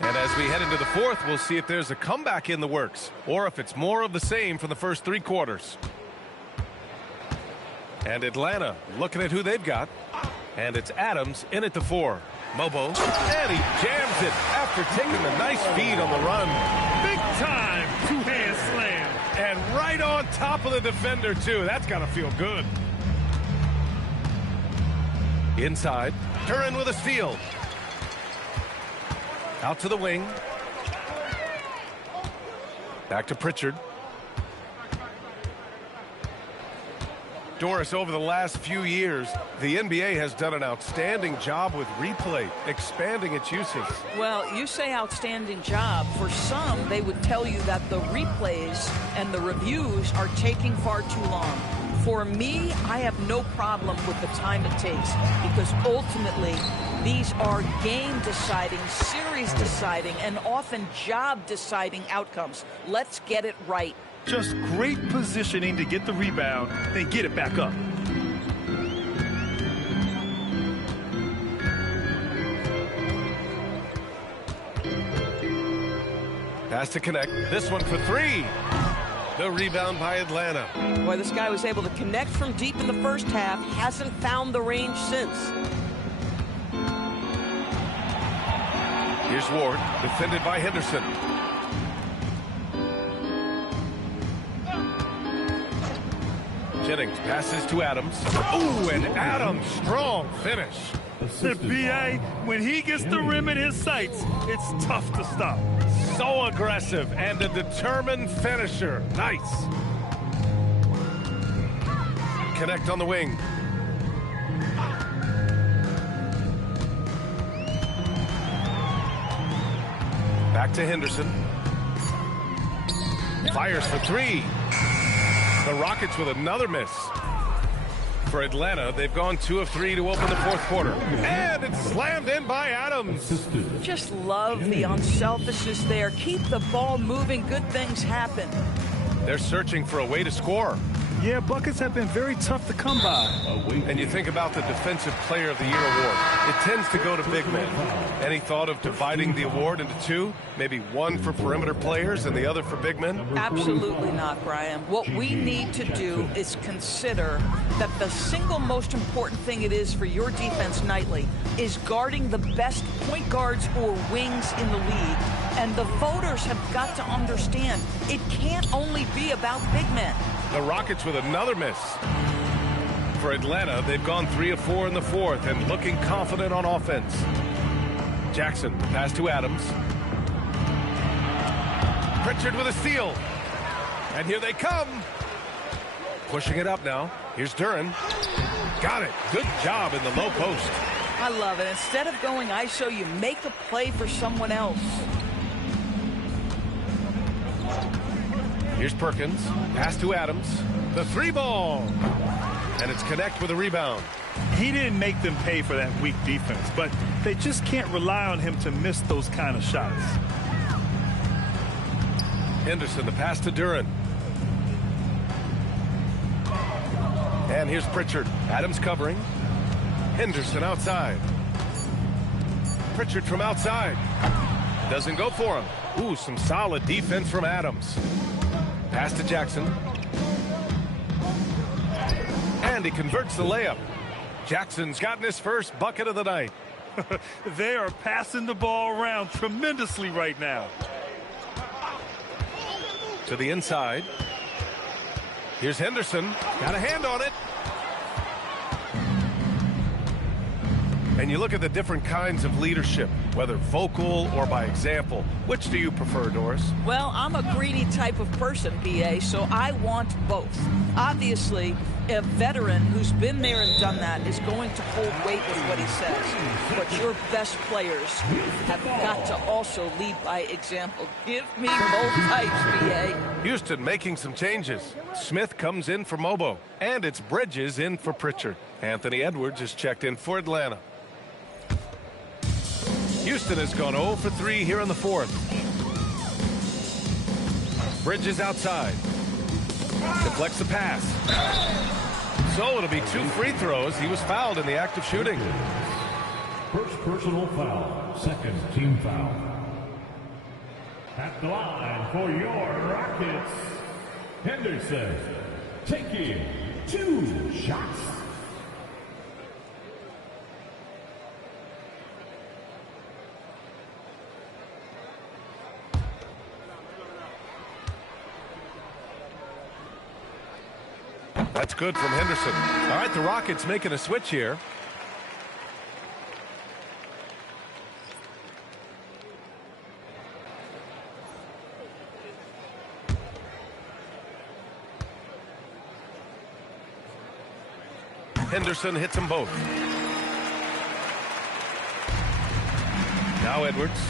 And as we head into the 4th, we'll see if there's a comeback in the works or if it's more of the same from the first 3 quarters. And Atlanta looking at who they've got. And it's Adams in at the 4. Mobo. And he jams it after taking a nice feed on the run. Big time 2-hand slam. And right on top of the defender, too. That's got to feel good. Inside. Turin with a steal. Out to the wing. Back to Pritchard. Doris, over the last few years, the NBA has done an outstanding job with replay, expanding its uses. Well, you say outstanding job. For some, they would tell you that the replays and the reviews are taking far too long. For me, I have no problem with the time it takes because ultimately these are game-deciding, series-deciding, and often job-deciding outcomes. Let's get it right. Just great positioning to get the rebound, then get it back up. Has to connect. This one for three. The rebound by Atlanta. Boy, this guy was able to connect from deep in the first half. Hasn't found the range since. Here's Ward, defended by Henderson. Jennings passes to Adams. Ooh, and Adams, strong finish. The BA, when he gets the rim in his sights, it's tough to stop. So aggressive and a determined finisher. Nice. Connect on the wing. Back to Henderson. Fires for three. The Rockets with another miss. For Atlanta, they've gone 2 of 3 to open the fourth quarter. And it's slammed in by Adams. Just love the unselfishness there. Keep the ball moving. Good things happen. They're searching for a way to score. Yeah, buckets have been very tough to come by. And you think about the Defensive Player of the Year award. It tends to go to big men. Any thought of dividing the award into 2? Maybe 1 for perimeter players and the other for big men? Absolutely not, Brian. What we need to do is consider that the single most important thing it is for your defense nightly is guarding the best point guards or wings in the league. And the voters have got to understand it can't only be about big men. The Rockets with another miss. For Atlanta, they've gone 3 of 4 in the fourth and looking confident on offense. Jackson, pass to Adams. Pritchard with a steal. And here they come. Pushing it up now. Here's Duren. Got it. Good job in the low post. I love it. Instead of going ISO, you make a play for someone else. Here's Perkins. Pass to Adams. The 3-ball. And it's Connect with a rebound. He didn't make them pay for that weak defense, but they just can't rely on him to miss those kind of shots. Henderson, the pass to Duren. And here's Pritchard. Adams covering. Henderson outside. Pritchard from outside. Doesn't go for him. Ooh, some solid defense from Adams. Pass to Jackson. And he converts the layup. Jackson's gotten his first bucket of the night. They are passing the ball around tremendously right now. To the inside. Here's Henderson. Got a hand on it. And you look at the different kinds of leadership, whether vocal or by example. Which do you prefer, Doris? Well, I'm a greedy type of person, BA, so I want both. Obviously, a veteran who's been there and done that is going to hold weight with what he says. But your best players have got to also lead by example. Give me both types, BA. Houston making some changes. Smith comes in for Mobo, and it's Bridges in for Pritchard. Anthony Edwards is checked in for Atlanta. Houston has gone 0 for 3 here in the fourth. Bridges outside. Deflects the pass. So it'll be 2 free throws. He was fouled in the act of shooting. First personal foul, second team foul. At the line for your Rockets, Henderson taking 2 shots. That's good from Henderson. All right, the Rockets making a switch here. Henderson hits them both. Now Edwards.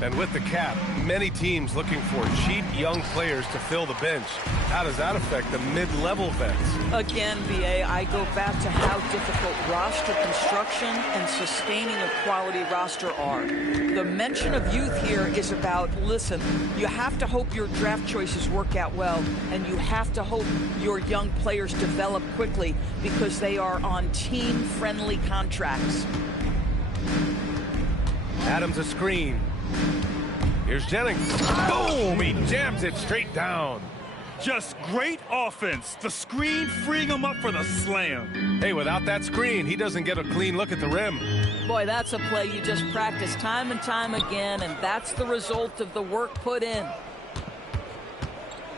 And with the cap, many teams looking for cheap young players to fill the bench. How does that affect the mid-level vets? Again, BA, I go back to how difficult roster construction and sustaining a quality roster are. The mention of youth here is about, listen, you have to hope your draft choices work out well, and you have to hope your young players develop quickly because they are on team-friendly contracts. Adams a screen. Here's Jennings. Boom! He jams it straight down. Just great offense. The screen freeing him up for the slam. Hey, without that screen, he doesn't get a clean look at the rim. Boy, that's a play you just practice time and time again, and that's the result of the work put in.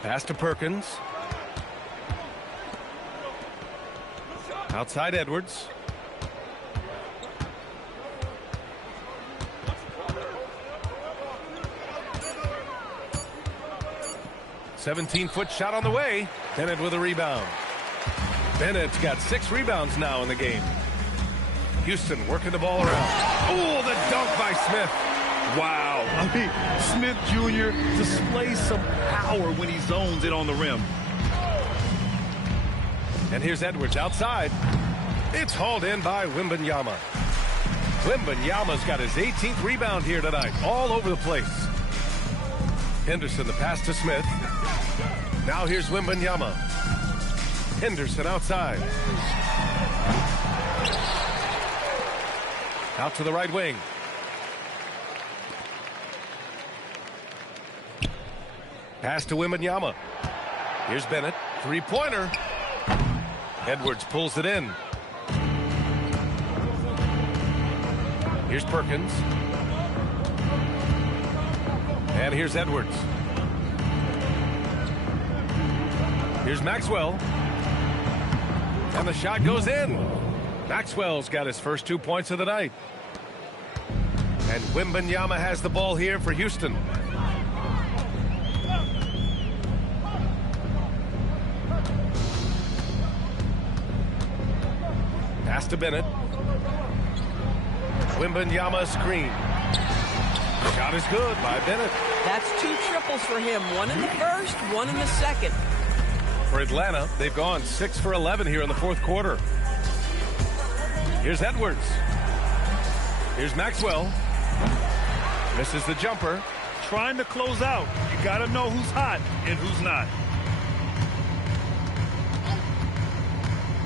Pass to Perkins. Outside Edwards. "17-foot shot on the way." Bennett with a rebound. Bennett's got 6 rebounds now in the game. Houston working the ball around. Oh, the dunk by Smith. Wow. I mean, Smith Jr. displays some power when he zones it on the rim. And here's Edwards outside. It's hauled in by Wembanyama. Wembanyama's got his 18th rebound here tonight, all over the place. Henderson, the pass to Smith. Now here's Wembanyama. Henderson outside. Out to the right wing. Pass to Wembanyama. Here's Bennett. Three-pointer. Edwards pulls it in. Here's Perkins. And here's Edwards. Here's Maxwell. And the shot goes in. Maxwell's got his first 2 points of the night. And Wembanyama has the ball here for Houston. Pass to Bennett. Wembanyama screen. Shot is good by Bennett. That's 2 triples for him. 1 in the first, 1 in the second. For Atlanta, they've gone 6 for 11 here in the fourth quarter. Here's Edwards. Here's Maxwell. Misses the jumper. Trying to close out. You got to know who's hot and who's not.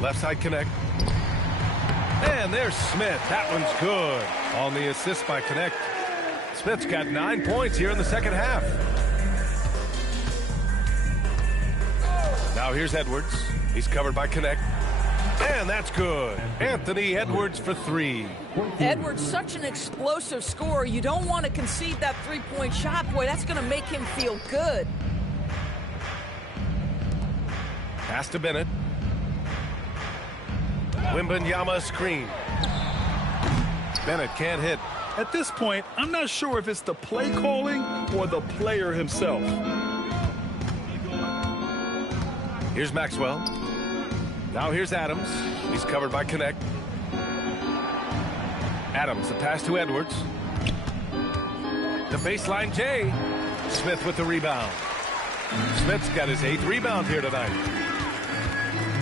Left side connect. And there's Smith. That one's good. On the assist by Connect. Smith's got 9 points here in the second half. Now here's Edwards. He's covered by Connect. And that's good. Anthony Edwards for 3. Edwards, such an explosive scorer. You don't want to concede that three-point shot. Boy, that's going to make him feel good. Pass to Bennett. Wembanyama screen. Bennett can't hit. At this point, I'm not sure if it's the play calling or the player himself. Here's Maxwell. Now here's Adams. He's covered by Connect. Adams, the pass to Edwards. The baseline J. Smith with the rebound. Smith's got his 8th rebound here tonight.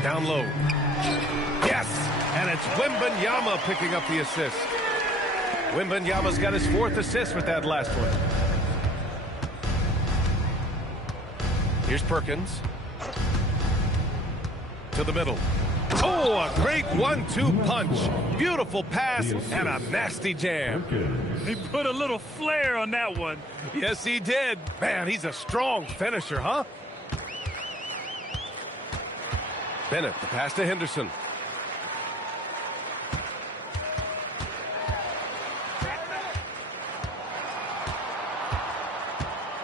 Down low. Yes! And it's Wembanyama picking up the assist. Wembanyama's got his 4th assist with that last one. Here's Perkins. To the middle. Oh, a great 1-2 punch. Beautiful pass and a nasty jam. He put a little flair on that one. Yes, he did. Man, he's a strong finisher, huh? Bennett, the pass to Henderson.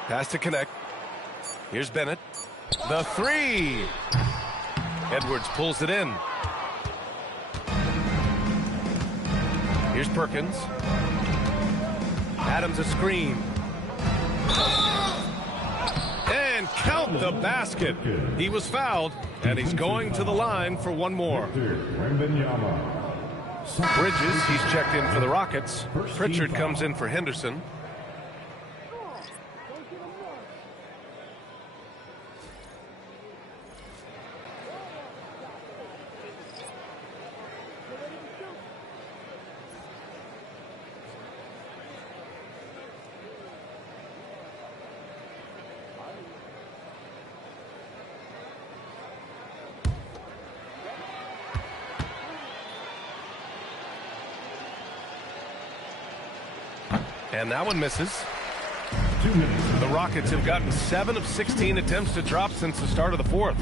Pass to Connect. Here's Bennett. The 3. Edwards pulls it in. Here's Perkins. Adams a screen. And count the basket. He was fouled, and he's going to the line for one more. Bridges, he's checked in for the Rockets. Pritchard comes in for Henderson. And that one misses. 2 minutes. The Rockets have gotten 7 of 16 attempts to drop since the start of the fourth.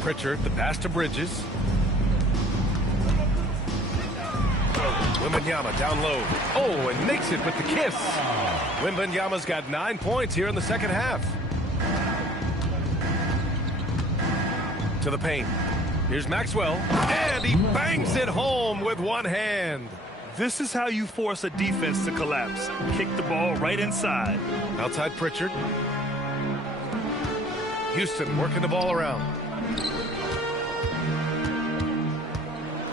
Pritchard, the pass to Bridges. Wembanyama down low. Oh, and makes it with the kiss. Wembanyama's got 9 points here in the second half. To the paint. Here's Maxwell. And he bangs it home with one hand. This is how you force a defense to collapse. Kick the ball right inside. Outside Pritchard. Houston working the ball around.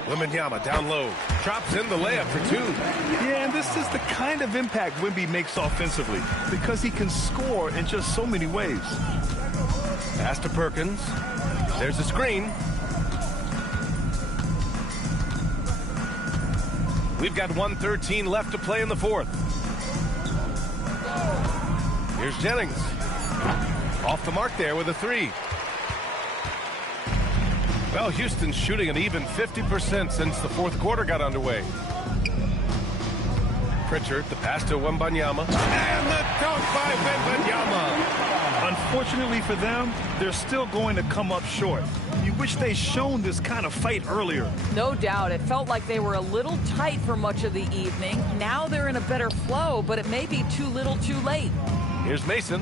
Wembanyama down low. Drops in the layup for 2. Yeah, and this is the kind of impact Wemby makes offensively because he can score in just so many ways. Pass to Perkins. There's a screen. We've got 1:13 left to play in the fourth. Here's Jennings. Off the mark there with a 3. Well, Houston's shooting an even 50% since the fourth quarter got underway. Pritchard, the pass to Wembanyama. And the dunk by Wembanyama. Unfortunately for them, they're still going to come up short. You wish they'd shown this kind of fight earlier. No doubt. It felt like they were a little tight for much of the evening. Now they're in a better flow, but it may be too little too late. Here's Mason.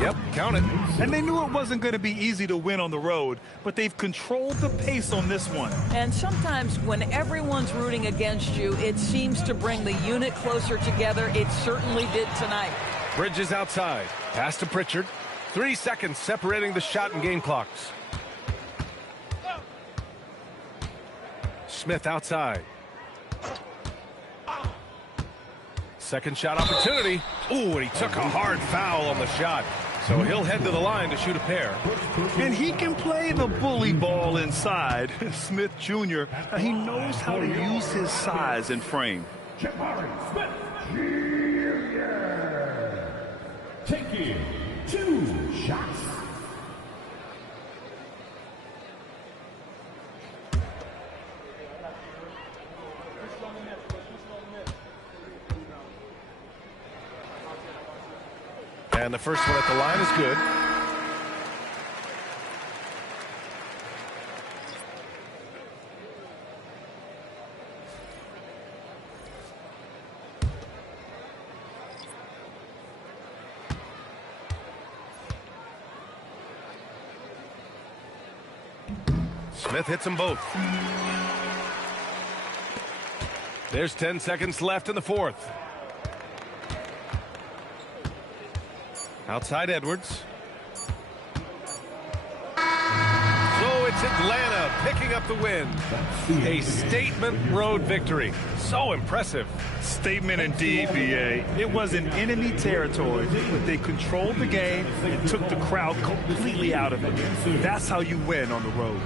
Yep, count it. And they knew it wasn't going to be easy to win on the road, but they've controlled the pace on this one. And sometimes when everyone's rooting against you, it seems to bring the unit closer together. It certainly did tonight. Bridges outside. Pass to Pritchard. 3 seconds separating the shot and game clocks. Smith outside. Second shot opportunity. Ooh, and he took a hard foul on the shot. So he'll head to the line to shoot a pair. And he can play the bully ball inside. Smith Jr., he knows how to use his size and frame. Jabari Smith Jr. taking 2 shots. And the first one at the line is good. Smith hits them both. There's 10 seconds left in the fourth. Outside Edwards. So it's Atlanta picking up the win. A statement road victory. So impressive. Statement indeed, B.A. It was in enemy territory, but they controlled the game and took the crowd completely out of it. That's how you win on the road.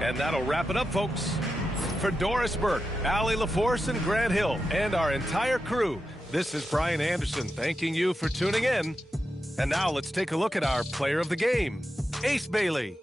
And that'll wrap it up, folks. For Doris Burke, Allie LaForce, and Grant Hill, and our entire crew, this is Brian Anderson thanking you for tuning in. And now let's take a look at our player of the game, Ace Bailey.